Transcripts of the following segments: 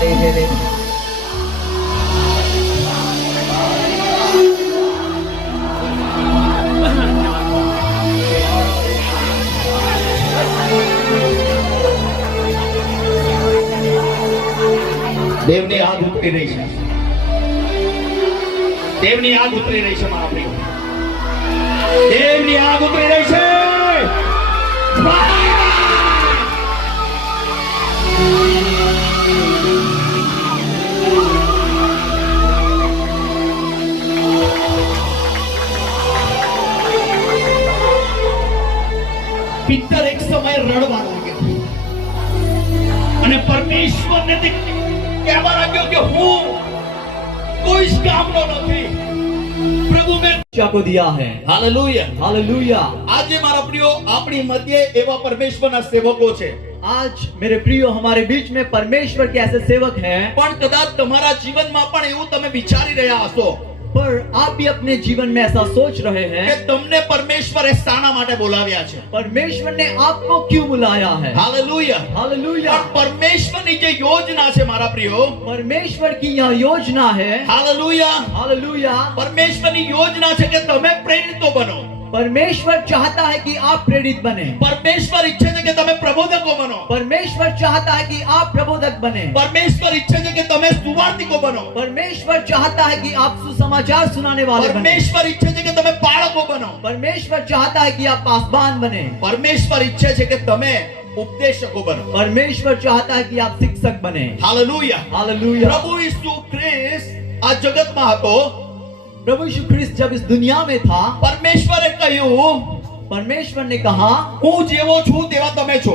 दे दे दे। દેવની આગ ઉતરી રહી છે, દેવની આગ ઉતરી રહી છે મારા પ્રિય, દેવની આગ ઉતરી રહી છે. પિત્તર એક સમય રડવા લાગ્યો અને પરમેશ્વરને કહેવા લાગ્યો કે હું કોઈ જ કામનો નથી, પ્રભુ મેં को दिया है। હાલેલુયા. हालेलुया। આજે મારા પ્રિયો આપણી મધ્યે એવા પરમેશ્વરના સેવકો છે, आज मेरे प्रियो हमारे बीच में परमेश्वर के ऐसे सेवक हैं, પણ કદાચ તમારા જીવનમાં પણ એવું તમે વિચારી રહ્યા હશો पर आप भी अपने जीवन में ऐसा सोच रहे કે हैं તમને પરમેશ્વરે શાના માટે બોલાવ્યા છે. परमेश्वर ने आपको क्यों बुलाया है। હાલેલુયા. हालेलुया। પણ પરમેશ્વરની જે યોજના છે મારા પ્રિયો, परमेश्वर की यह योजना है। Hallelujah, hallelujah. પરમેશ્વરની યોજના છે કે તમે પ્રેરિતો બનો. परमेश्वर चाहता है कि आप प्रेरित बने। પરમેશ્વર ઈચ્છે છે કે તમે પ્રબોધકો બનો. परमेश्वर चाहता है कि आप प्रबोधक बने। પરમેશ્વર ઈચ્છે છે કે તમે સુવાર્તિકો બનો. परमेश्वर चाहता है कि आप सुसमाचार सुनाने वाले बने। પરમેશ્વર ઈચ્છે છે કે તમે બાળકો બનો. परमेश्वर चाहता है कि आप पासबान बने। પરમેશ્વર ઈચ્છે છે કે તમે ઉપદેશકો બનો. परमेश्वर चाहता है कि आप शिक्षक बने। હાલેલુયા. हालेलुया। પ્રભુ ઈસુ ખ્રિસ્ત આ જગતમાં હતો, प्रभु यीशु ख्रिस्त जब इस दुनिया में था, પરમેશ્વરે કહ્યું परमेश्वर ने कहा હું જેવો છું તેવા તમે છો.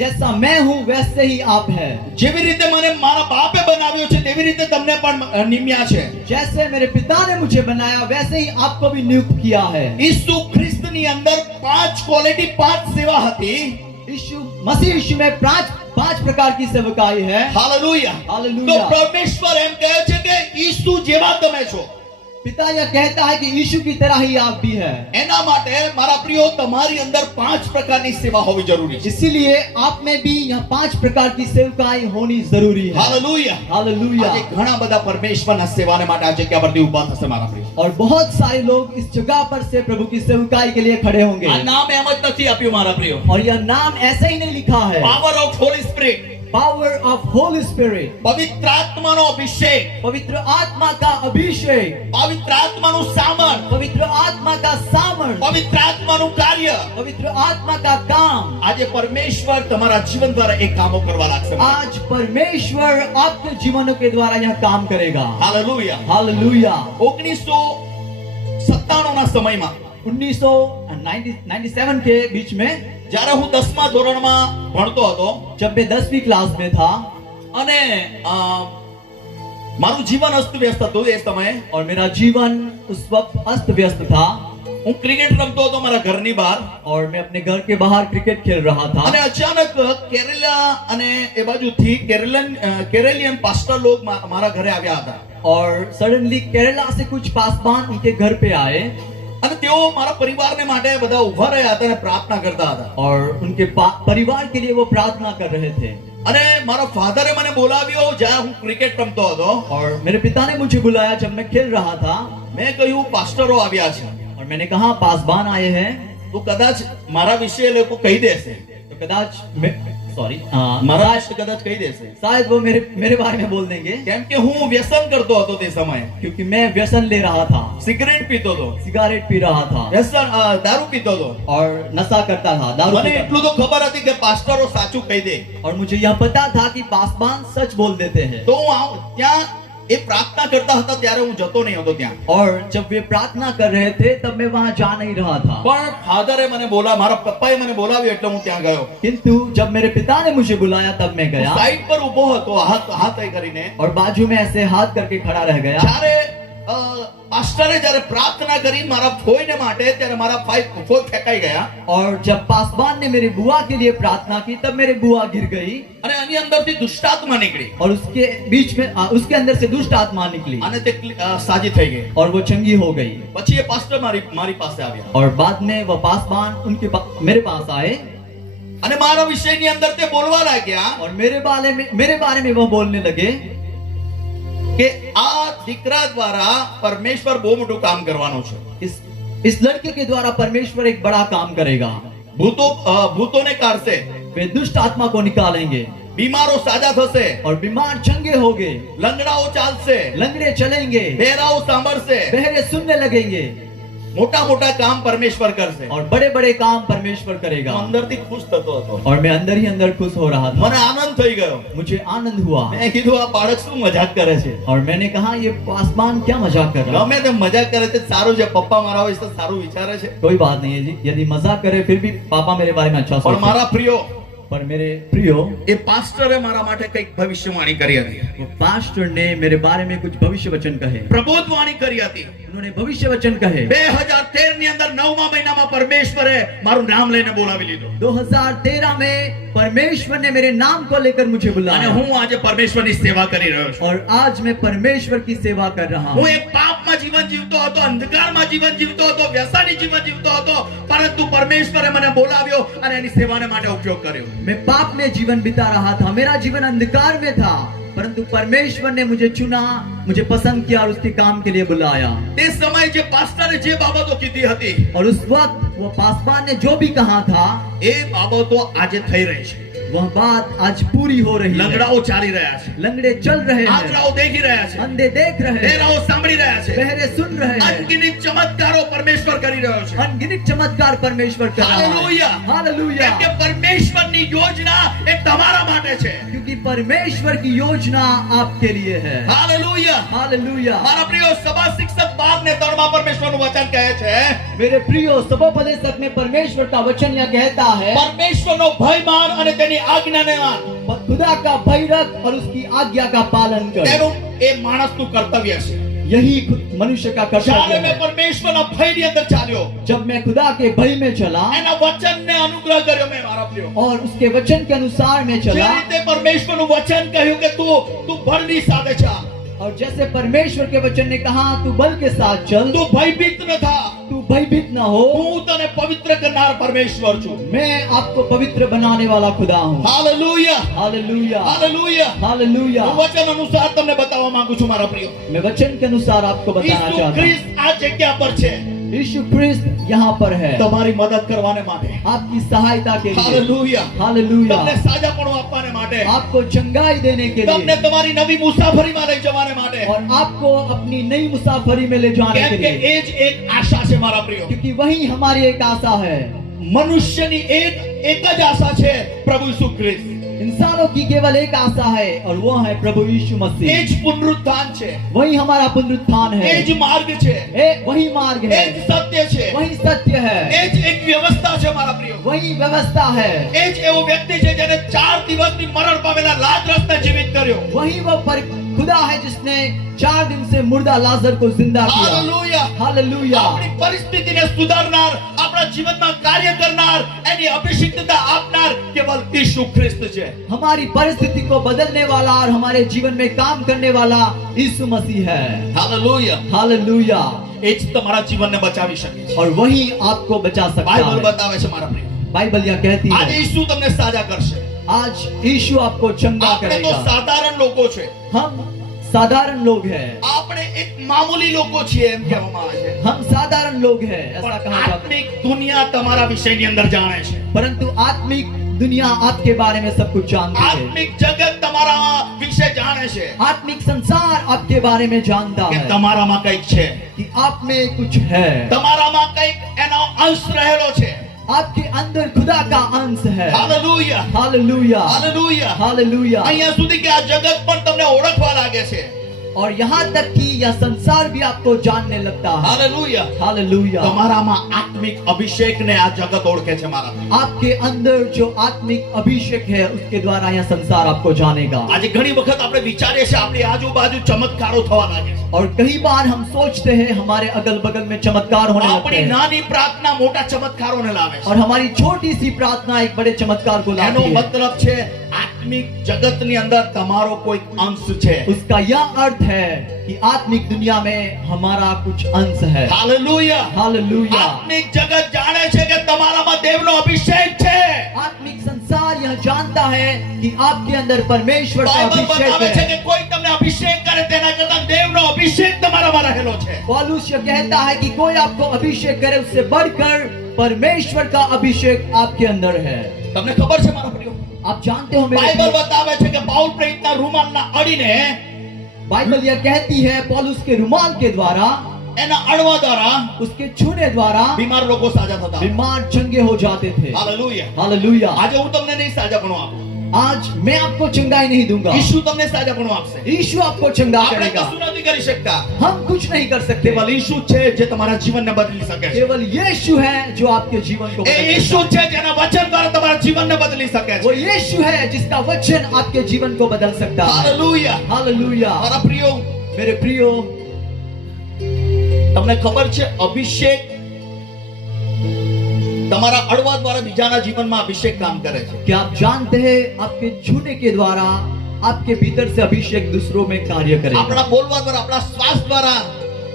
जैसा मैं हूँ वैसे ही आप है। જેવી રીતે મને મારા બાપે બનાવ્યો છે તેવી રીતે તમને પણ નિમ્યા છે. जैसे मेरे पिता ने मुझे बनाया वैसे ही आपको भी नियुक्त किया है। ઈસુ ખ્રિસ્તની અંદર 5 ક્વોલિટી 5 સેવા હતી. यीशु मसीह यीशु में पांच प्रकार की सेवकाई है। હાલેલુયા. हालेलुया। તો પરમેશ્વર એમ કહે છે કે ઈસુ જેવા તમે છો. पिता यह कहता है कि यीशु की तरह ही आप भी है। એના માટે મારા પ્રિયો તમારી અંદર 5 પ્રકારની સેવા હોવી જરૂરી છે. इसीलिए आप में भी यह 5 प्रकार की सेवकाई होनी जरूरी है। હાલેલુયા. हालेलुया। આજે ઘણા બધા પરમેશ્વરના સેવાને માટે આ જગ્યા પરથી ઊભા થશે મારા પ્રિય. और बहुत सारे लोग इस जगह पर से प्रभु की सेवकाई के लिए खड़े होंगे। આ નામ એમ જ નથી આપ્યું મારા પ્રિયો. और यह नाम ऐसे ही नहीं लिखा है। Power of Holi spirit, power of Holi स्पिरिट, પવિત્ર આત્માનો અભિષેક, पवित्र आत्मा का अभिषेक, પવિત્ર આત્માનું સામર્થ, पवित्र आत्मा का सामर्थ, પવિત્ર આત્માનું કાર્ય. पवित्र आत्मा का काम। આજે પરમેશ્વર તમારા જીવન દ્વારા એક કામો કરવા લાગશે. आज परमेश्वर आपके जीवनों के द्वारा यह काम करेगा। હાલેલુયા. हालेलुया। 1997 ના સમયમાં 1997 के बीच में જ્યારે હું 10મા ધોરણમાં ભણતો હતો जब मैं 10वीं क्लास में था અને મારું જીવન અસ્તવ્યસ્ત હતું એ સમયે. और मेरा जीवन उस वक्त अस्त व्यस्त था હું ક્રિકેટ રમતો હતો મારા ઘરની બહાર और मैं अपने घर के बाहर क्रिकेट खेल रहा था અને અચાનક કેરલા અને એ બાજુથી કેરેલિયન પાસ્ટર લોક મારા ઘરે આવ્યા હતા और सडनली केरला से कुछ पासबान उनके घर पे आए અને તેઓ મારા પરિવારને માટે બધા ઊભા રહ્યા હતા અને પ્રાર્થના કરતા હતા और उनके परिवार के लिए वो प्रार्थना कर रहे थे અને મારા ફાધરે મને બોલાવ્યો જ્યાં હું ક્રિકેટ રમતો હતો और मेरे पिता ने मुझे बुलाया जब मैं खेल रहा था મેં કહ્યું પાસ્ટરો આવ્યા છે और मैंने कहा पासबान आए हैं તો કદાચ મારા વિશે એ લોકો કહી દેશે तो कदाच सॉरी મારા વિશે કદાચ કહી દેશે शायद वो मेरे बारे में बोल देंगे કેમ કે હું વ્યસન કરતો હતો તે સમયે क्योंकि मैं व्यसन ले रहा था સિગરેટ પીતો હતો सिगारेट पी रहा था વ્યસન દારૂ પીતો હતો और नशा करता था दारू મને पीता એટલું તો ખબર હતી કે પાસ્ટરો સાચું કહી દે था। और मुझे यह पता था कि पासबान सच बोल देते हैं તો હું ત્યાં એ પ્રાર્થના કરતા હતા ત્યારે હું જતો નહીં હતો ત્યાં और जब वे प्रार्थना कर रहे थे तब मैं वहां जा नहीं रहा था પણ ફાધરે મને મારા પપ્પાએ મને બોલાવ્યો એટલે હું ત્યાં ગયો किंतु जब मेरे पिता ने मुझे बुलाया तब मैं गया સાઈડ પર ઊભો હતો હાથ એ કરીને और बाजू में ऐसे हाथ करके खड़ा रह गया જ્યારે પાસ્ટરે જ્યારે પ્રાર્થના કરી મારા ફોઈને માટે ત્યારે મારા ફોઈ ફેંકાઈ ગયા और जब पासबान ने मेरी बुआ के लिए प्रार्थना की तब मेरी बुआ गिर गई અને એની અંદરથી દુષ્ટાત્મા નીકળી और उसके बीच में उसके अंदर से दुष्ट आत्मा निकली અને તે સાજી થઈ ગઈ और वो चंगी हो गई પછી એ પાસ્ટર મારી પાસે આવ્યા और बाद में वो पासबान मेरे पास आए અને મારા વિષયની અંદર તે બોલવા લાગ્યા और मेरे बारे में वो बोलने लगे કે આ દીકરા દ્વારા પરમેશ્વર બહુ મોટું કામ કરવાનો છે. इस लड़के के द्वारा परमेश्वर एक बड़ा काम करेगा. ભૂતોને કાઢશે, वे दुष्ट आत्मा को निकालेंगे બીમારો સાજા થશે, और बीमार चंगे होंगे, લંગડાઓ ચાલશે, लंगड़े चलेंगे, બહેરાઓ સાંભળશે. बहरे सुनने लगेंगे મોટા મોટા કામ પરમેશ્વર કરશે. और बड़े बड़े काम परमेश्वर करेगा. હું અંદરથી ખુશ થતો હતો, और मैं अंदर ही अंदर खुश हो रहा था. મને આનંદ થઈ ગયો. मुझे आनंद हुआ મેં કીધું આ બાળક શું મજાક કરે છે. और मैंने कहा ये आसमान क्या मजाक कर रहा है. ગમે તેમ મજાક કરે છે સારું છે, પપ્પા મારા વિશે સારું વિચારે છે. कोई बात नहीं है जी, यदि मजाक करे फिर भी पापा मेरे बारे में अच्छा પણ सोचते हैं. મારા પ્રિયો, पर मेरे प्रियो, એ પાસ્ટરે મારા માટે કંઈક ભવિષ્યવાણી કરી હતી, वो पास्टर ने मेरे बारे में कुछ भविष्य वचन कहे. પ્રબોધવાણી કરી હતી. उन्होंने भविष्य वचन कहे. 2013 ની અંદર 9મા મહિનામાં પરમેશ્વરે મારું નામ લઈને બોલાવી લીધો 2013 में परमेश्वर ने मेरे नाम को लेकर मुझे અને बुलाया હું આજે પરમેશ્વરની સેવા કરી રહ્યો છું. और आज मैं परमेश्वर की सेवा कर रहा હું हूँ. એક પાપમાં જીવન જીવતો હતો, અંધકારમાં જીવન જીવતો હતો, વ્યસની જીવન જીવતો હતો, પરંતુ પરમેશ્વરે મને બોલાવ્યો અને એની સેવાને માટે ઉપયોગ કર્યો. मैं पाप में जीवन बिता रहा था, मेरा जीवन अंधकार में था, परंतु परमेश्वर ने मुझे चुना, मुझे पसंद किया और उसके काम के लिए बुलाया. તે સમયે જે પાસ્ટરે જે બાબતો કીધી હતી और उस वक्त वो पासवान ने जो भी कहा था એ બાબતો આજે થઈ રહી છે. वह बात आज पूरी हो रही है. લંગડાઓ ચાલી રહ્યા છે, लंगड़े चल रहे हैं, આંધળાઓ દેખી રહ્યા છે, अंधे देख रहे हैं, બહેરાઓ સાંભળી રહ્યા છે, बहरे सुन रहे हैं. અનગિનત ચમત્કારો પરમેશ્વર કરી રહ્યો છે. अनगिनत चमत्कार परमेश्वर कर रहा है. हालेलुया. हालेलुया. કેમ કે પરમેશ્વરની યોજના એ તમારા માટે છે. क्योंकि परमेश्वर की योजना आपके लिए है. હાલેલુયા. हालेलुया. મારા પ્રિય સભા શિક્ષક 12 ને 3 માં પરમેશ્વરનું વચન કહે છે मेरे प्रियो, सभोपदेशक में परमेश्वर का वचन यह कहता है, પરમેશ્વરનો ભય માન અને તેની આજ્ઞાને માન. खुदा का भय रख और उसकी आज्ञा का पालन कर. તેનું એ માણસનું કર્તવ્ય છે. यही मनुष्य का कर्तव्य જ્યારે મેં है. પરમેશ્વરના ભયની અંદર ચાલ્યો, जब मैं खुदा के भय में चला એના વચનને અનુગ્રહ કર્યો મેં મારા પ્રિય. और उसके वचन के अनुसार मैं જે चला, રીતે પરમેશ્વરનું વચન કહ્યું કે તું બળની સાથે ચાલ, और जैसे परमेश्वर के वचन ने कहा तू बल के साथ चल, તું ભયભીત ન થા, तू भयभीत न हो, હું તને પવિત્ર કરનાર પરમેશ્વર છું. मैं आपको पवित्र बनाने वाला खुदा हूँ. હાલેલુયા. हालेलुया. હાલેલુયા. हालेलुया. હું વચન અનુસાર તમને બતાવવા માંગુ છું મારા પ્રિય. मैं वचन के अनुसार आपको बताना ઈસુ चाहता हूँ. ખ્રિસ્ત આ જગ્યા પર છે यीशु ख्रिस्त यहाँ पर है તમારી મદદ કરવાને માટે. आपकी सहायता के लिए. હાલેલુયા. हालेलुया. તમને સાજાપણું આપવાને માટે, आपको चंगाई देने के તમને लिए તમારી નવી મુસાફરીમાં લઈ જવાને માટે. और आपको अपनी नई मुसाफरी में ले जाने કેમ के કે लिए, એ જ એક આશા છે મારા પ્રિય. क्योंकि वही हमारी एक आशा है. મનુષ્યની એક જ આશા છે, પ્રભુ ઈસુ ખ્રિસ્ત. इंसानों की केवल एक आशा है और वो है प्रभु यीशु એ मसीह. જ પુનરુત્થાન છે, वही हमारा पुनरुत्थान એ है, જ માર્ગ છે, वही मार्ग એ है, જ સત્ય છે, वही सत्य है, એ જ એક વ્યવસ્થા છે મારા પ્રિય. वही व्यवस्था है. એ જ એવો વ્યક્તિ છે જેને 4 દિવસની મરણ પામેલા લાજરસને જીવિત કર્યો. वही वो खुदा है जिसने 4 दिन से मुर्दा लाजर को जिंदा किया. હાલેલુયા. हालेलुया. આપણી પરિસ્થિતિને સુધારનાર, આપણા જીવનમાં કાર્ય કરનાર, એની અભિષિક્તતા આપનાર કેવલ ઈસુ ખ્રિસ્ત છે. हमारी परिस्थिति को बदलने वाला और हमारे जीवन में काम करने वाला यीशु मसीह है. હાલેલુયા. हालेलुया. એ જ તમારા જીવનને બચાવી શકે છે. और वही आपको बचा सकता બાઇબલ है. બતાવે છે મારા પ્રિય. बाइबल यह कहती આજે है ઈસુ તમને સાજા કરશે. आज यीशु आपको चंगा આપણે તો करेगा. સાધારણ લોકો છે, हम साधारण लोग हैं, આપણે એક મામૂલી લોકો છીએ એમ કહેવામાં આવે છે. हम साधारण लोग हैं ऐसा પણ कहा जाता है. આત્મિક દુનિયા તમારા વિષયની અંદર જાણે છે. परंतु आत्मिक दुनिया आपके बारे में सब कुछ जानती है. આત્મિક જગત તમારા વિશે જાણે છે आत्मिक संसार आपके बारे में जानता કે है તમારામાં કંઈક છે, कि आप में कुछ है. તમારામાં કંઈક એનો અંશ રહેલો છે. आपके अंदर खुदा का अंश है. હાલેલુયા. हालेलुया. હાલેલુયા. हालेलुया. અહીંયા સુધી કે આ જગત પણ તમને ઓળખવા લાગે છે. और यहाँ तक कि यह संसार भी आपको जानने लगता है. હાલેલુયા. हालेलुया. તમારામાં આત્મિક અભિષેકને આ જગત ઓળખે છે મારા. आपके अंदर जो आत्मिक अभिषेक है उसके द्वारा यह संसार आपको जानेगा. આજે ઘણી વખત આપણે વિચારીએ છીએ આપણી આજુબાજુ ચમત્કારો થવા લાગે છે. और कई बार हम सोचते हैं हमारे अगल बगल में चमत्कार होने लगते આપણી हैं નાની પ્રાર્થના મોટા ચમત્કારોને લાવે છે. और हमारी छोटी सी प्रार्थना एक बड़े चमत्कार को એનો लाती है. મતલબ છે આત્મિક જગતની અંદર તમારો કોઈક અંશ છે. उसका यह अर्थ है कि आत्मिक दुनिया में हमारा कुछ अंश है. હાલેલુયા. हालेलुया. આત્મિક જગત જાણે છે કે તમારામાં દેવનો અભિષેક છે. आत्मिक जानता है कि आपके अंदर परमेश्वर का બાઇબલ अभिषेक બતાવે છે है। કે કોઈ તમને અભિષેક કરે તેના કરતા દેવનો અભિષેક તમારામાં રહેલો છે। पौलुस यह कहता है कि कोई आपको अभिषेक करे उससे बढ़कर परमेश्वर का अभिषेक आपके अंदर है। તમને ખબર છે મારા પ્રિયો, आप जानते हो मेरे બાઇબલ प्रियो, બતાવે છે કે પાઉલ પ્રેરિતના રૂમાલના અડીને बाइबल यह कहती है पौलुस के रुमाल के द्वारा, એના અડવા દ્વારા उसके छूने द्वारा બીમાર લોકો સાજા થતા। बीमार चंगे हो जाते थे। હાલેલુયા। हालेलुया। આજે હું તમને નહીં સાજાપણું આપું, आज मैं आपको चंगाई नहीं दूंगा, ઈસુ તમને સાજાપણું આપશે। यीशु आपको चंगा આપણે करेगा। કશું નથી કરી શકતા, हम कुछ नहीं कर सकते, કેવલ ઈસુ છે જે તમારા જીવનને બદલી શકે છે। केवल यीशु है जो आपके जीवन को એ बदल ઈસુ सकता છે જેના વચન દ્વારા તમારા જીવનને બદલી શકે है। वो છે। यीशु है जिसका वचन आपके जीवन को बदल सकता है। હાલેલુયા। हालेलुया। મારા પ્રિયો, मेरे प्रियो, તમને ખબર છે અભિષેક તમારા અડવા દ્વારા બીજાના જીવનમાં અભિષેક કામ કરે છે। क्या आप जानते हैं आपके छूने के द्वारा आपके भीतर से अभिषेक दूसरों में कार्य करेगा। આપણા બોલવા દ્વારા, આપણા શ્વાસ દ્વારા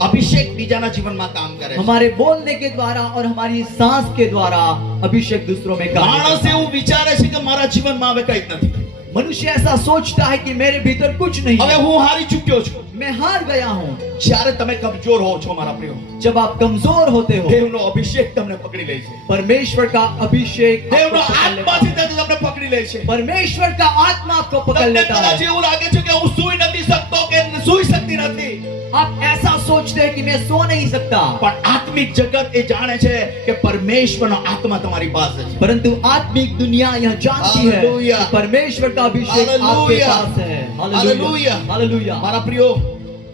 અભિષેક બીજાના જીવનમાં કામ કરે છે। हमारे बोलने के द्वारा और हमारी सांस के द्वारा अभिषेक दूसरों में कार्य માણસ करता है। એવું વિચારે છે કે મારા જીવનમાં હવે કંઈ જ નથી, मनुष्य ऐसा सोचता है कि मेरे भीतर कुछ नहीं હવે है, હું હારી ચૂક્યો છું। मैं हार गया हूँ। જ્યારે તમે કમજોર હો છો મારા પ્રિયો, जब आप कमजोर होते हो, દેવનો અભિષેક તમને પકડી લે છે। परमेश्वर का अभिषेक आपको દેવનો पकड़ लेता આત્માથી है। તે તમને પકડી લે છે। परमेश्वर का आत्मा आपको पकड़ તમને लेता કદાચ है। એવું લાગે છે કે હું સૂઈ નથી શકતો કે સૂઈ શકતી નથી, आप ऐसा सोचते हैं कि मैं सो नहीं सकता, પણ આત્મિક જગત એ જાણે છે કે પરમેશ્વરનો આત્મા તમારી પાસે છે। परंतु आत्मिक दुनिया यह जानती है हालेलुया। कि परमेश्वर का अभिषेक आपके हालेलुया। पास है। हालेलुया। हालेलुया। મારા પ્રિયો,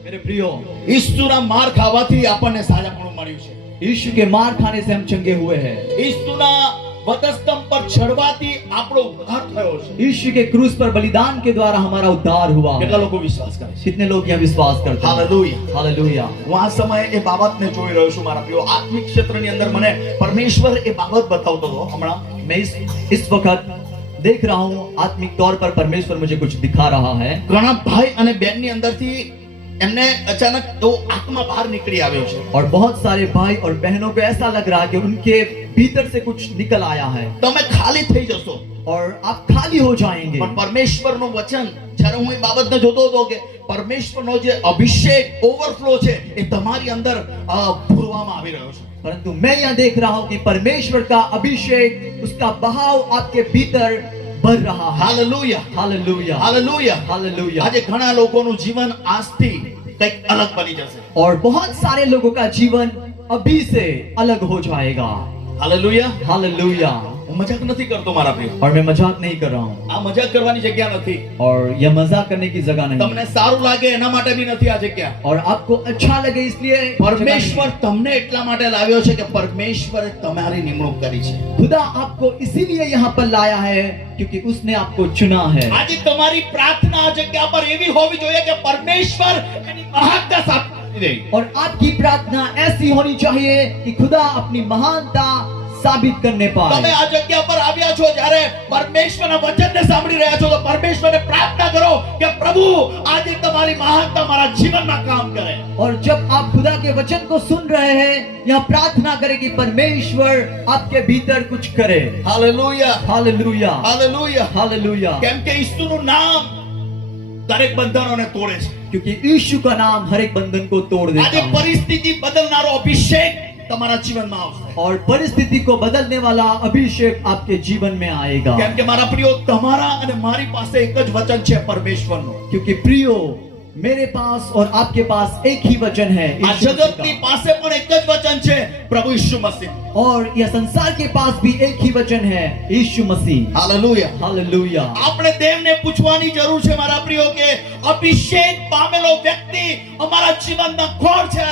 मेरे प्रियो, ઈસુના માર ખાવાથી આપણને સાજાપણું મળ્યું છે। यीशु के मार खाने से हम चंगे हुए हैं। ઈસુના વધસ્તંભ પર ચડવાથી આપણો ઉદ્ધાર થયો છે। यीशु के क्रूस पर बलिदान के द्वारा हमारा उद्धार हुआ है। કેટલા લોકો વિશ્વાસ કરે છે? कितने लोग यह विश्वास करते हैं? હાલેલુયા। हालेलुया। હું આ સમયે એ બાબતને જોઈ રહ્યો છું મારા પ્રિયો। આત્મિક ક્ષેત્રની અંદર મને પરમેશ્વર એ બાબત બતાવતો હતો હમણાં। मैं इस वक्त देख रहा हूँ, आत्मिक तौर पर परमेश्वर मुझे कुछ दिखा रहा है। ઘણા ભાઈ અને બહેનની અંદરથી એમને અચાનક તો આત્મા બહાર નીકળી આવ્યો છે। और बहुत सारे भाई और बहनों को ऐसा लग रहा है कि उनके भीतर से कुछ निकल आया है તમે ખાલી થઈ જશો, और आप खाली हो जाएंगे। પણ પરમેશ્વરનું વચન, જ્યારે હું એ બાબતને જોતો હતો કે પરમેશ્વરનો જે અભિષેક ઓવરફ્લો છે એ તમારી અંદર ભરવામાં આવી રહ્યો છે। परंतु मैं यह देख रहा हूँ कि परमेश्वर का अभिषेक, उसका बहाव आपके भीतर भर रहा है। હાલેલુયા। हालेलुया। હાલેલુયા। हालेलुया। આજે ઘણા લોકોનું જીવન આજથી કંઈક અલગ બની જશે। और बहुत सारे लोगों का जीवन अभी से अलग हो जाएगा। હાલેલુયા। हालेलुया। હું મજાક નથી કરતો મારા પ્રિય, और मैं मजाक नहीं कर रहा हूँ, આ મજાક કરવાની જગ્યા નથી। और यह मजाक करने की जगह नहीं તમને है, સારું લાગે એના માટે બી નથી આ જગ્યા। और आपको अच्छा लगे इसलिए પરમેશ્વર તમને એટલા માટે લાવ્યો છે કે પરમેશ્વરે તમારી નિમણૂક કરી છે। खुदा आपको इसीलिए यहाँ पर लाया है क्योंकि उसने आपको चुना है। આજે તમારી પ્રાર્થના આ જગ્યા પર એવી હોવી જોઈએ કે પરમેશ્વર એની મહાનતા સાબિત દે। और आपकी प्रार्थना ऐसी होनी चाहिए कि खुदा अपनी महानता साबित करने તમે पाए। આ જગ્યા પર આવ્યા છો, જ્યારે પરમેશ્વરના વચનને સાંભળી રહ્યા છો, તો પરમેશ્વરને પ્રાર્થના કરો કે પ્રભુ આજે તમારી મહાનતા મારા જીવનમાં કામ કરે। और जब आप खुदा के वचन को सुन रहे हैं, यह प्रार्थना करें कि परमेश्वर आपके भीतर कुछ करे। હાલેલુયા। हालेलुया। હાલેલુયા। हालेलुया। કેમ કે ઈસુનું નામ દરેક બંધનોને તોડે છે। क्योंकि यीशु का नाम हर एक बंधन को तोड़ देता આજે है, પરિસ્થિતિ બદલનારો અભિષેક તમારા જીવનમાં આવશે। और परिस्थिति को बदलने वाला अभिषेक आपके जीवन में आएगा। કેમ કે મારા પ્રિયો, તમારા અને મારી પાસે એક જ વચન છે પરમેશ્વરનું। क्योंकि प्रियो, मेरे पास और आपके पास एक ही वचन है, આ यीशु मसीह જગતની का। પાસે પણ એક જ વચન છે, પ્રભુ ઈસુ મસીહ। और यह संसार के पास भी एक ही वचन है, यीशु मसीह। હાલેલુયા। हालेलुया। આપણે દેવને પૂછવાની જરૂર છે મારા પ્રિયો કે અભિષેક પામેલો વ્યક્તિ અમારા જીવનમાં કોણ છે?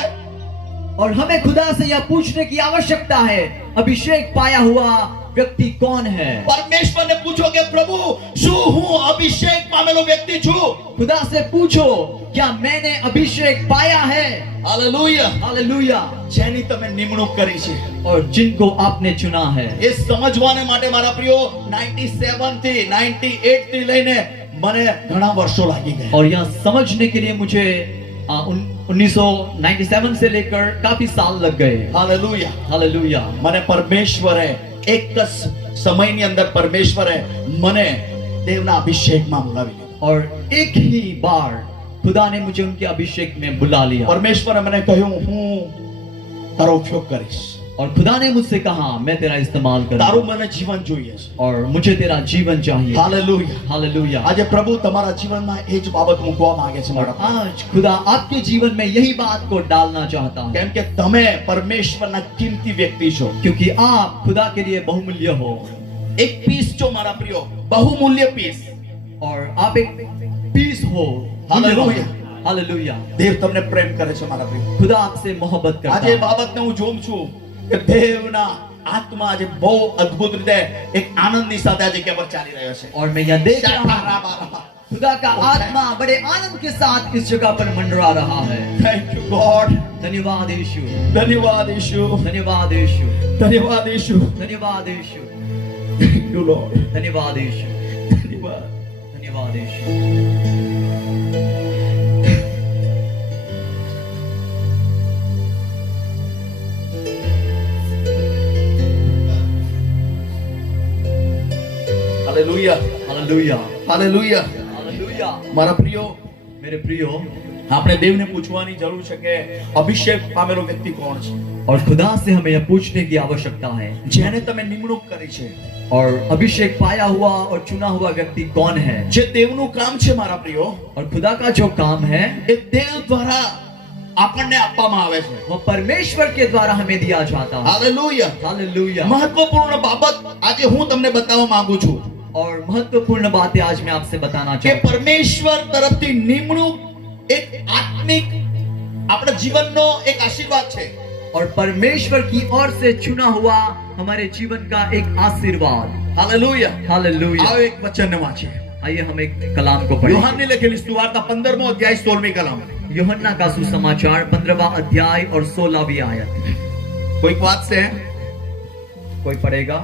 और हमें खुदा से यह पूछने की आवश्यकता है, अभिषेक पाया हुआ व्यक्ति कौन है? પરમેશ્વરને પૂછો કે પ્રભુ શું હું અભિષેક પામેલો વ્યક્તિ છું? खुदा से पूछो, क्या मैंने अभिषेक पाया है? હાલેલુયા। हालेलुया। જેની તમે નિમણૂક કરી છે और जिनको आपने चुना है। એ સમજવાને માટે મારા પ્રિયો 97 થી 98 થી લઈને મને ઘણા વર્ષો લાગી ગયા। और यह समझने के लिए मुझे 1997 से लेकर काफी साल लग गए। હાલેલુયા। हालेलुया। મને પરમેશ્વરે એક જ સમયની અંદર પરમેશ્વરે મને દેવના અભિષેકમાં બોલાવી લીધો. और एक ही बार खुदा ने मुझे उनके अभिषेक में बुला लिया પરમેશ્વરે મને કહ્યું હું તારો ઉપયોગ કરીશ. और खुदा ने मुझसे कहा मैं तेरा इस्तेमाल તારું करूंगा મને જીવન જોઈએ છે. और मुझे तेरा जीवन चाहिए હાલેલુયા. हालेलुया આજે પ્રભુ તમારા જીવનમાં એ જ બાબત મૂકવા માંગે છે और મારા. आज खुदा आपके जीवन में यही बात को डालना चाहता है કેમ કે તમે પરમેશ્વરના કિંમતી વ્યક્તિ છો. क्योंकि आप खुदा के लिए बहुमूल्य हो એક પીસ છો મારા પ્રિયો, બહુમૂલ્ય પીસ. और आप एक पीस हो हालेलुया. हालेलुया દેવ તમને પ્રેમ કરે છે મારા પ્રિયો. खुदा आपसे मोहब्बत करता આજે એ है બાબતને હું જોઉં છું કે દેવના આત્મા આજે બહુ અદ્ભુત રીતે એક આનંદની સાથે આ જગ્યા પર ચાલી રહ્યો છે. और मैं यह देख रहा हूं खुदा का आत्मा बड़े आनंद के साथ इस जगह पर मंडरा रहा है થેન્ક યુ ગોડ. धन्यवाद यीशु ધન્યવાદ ઈશુ. धन्यवाद यीशु ધન્યવાદ ઈશુ. धन्यवाद यीशु થેન્ક યુ લોર્ડ. धन्यवाद यीशु ધન્યવાદ. धन्यवाद यीशु હાલેલુયા. Hallelujah hallelujah. हालेलुया મારા પ્રિયો, मेरे प्रियो આપણે દેવને પૂછવાની જરૂર છે કે અભિષેક પામેલો વ્યક્તિ કોણ છે. और खुदा से हमें यह पूछने की आवश्यकता है જેને તમે નિમણૂક કરી છે, और अभिषेक पाया हुआ और चुना हुआ व्यक्ति कौन है જે દેવનું કામ છે મારા પ્રિયો, और खुदा का जो काम है એ દેવ દ્વારા આપણને આપવામાં આવે છે. वो परमेश्वर के द्वारा हमें दिया जाता है હાલેલુયા. हालेलुया મહત્વપૂર્ણ બાબત આજે હું તમને બતાવવા માંગુ છું और महत्वपूर्ण बातें आज मैं आपसे बताना કે चाहता हूं પરમેશ્વર તરફથી નિમણૂક એક આત્મિક આપણા જીવનનો એક આશીર્વાદ છે. और परमेश्वर की ओर से चुना हुआ हमारे जीवन का एक आशीर्वाद હાલેલુયા. हालेलुया આવો એક વચન વાંચીએ. आइए हम एक कलाम को पढ़ें યોહાનની લખેલી સુવાર્તા 15મો અધ્યાય 16મી કલમ. यूहन्ना का सुसमाचार 15वां अध्याय और 16वीं आयत કોઈક વાત છે. कोई पढ़ेगा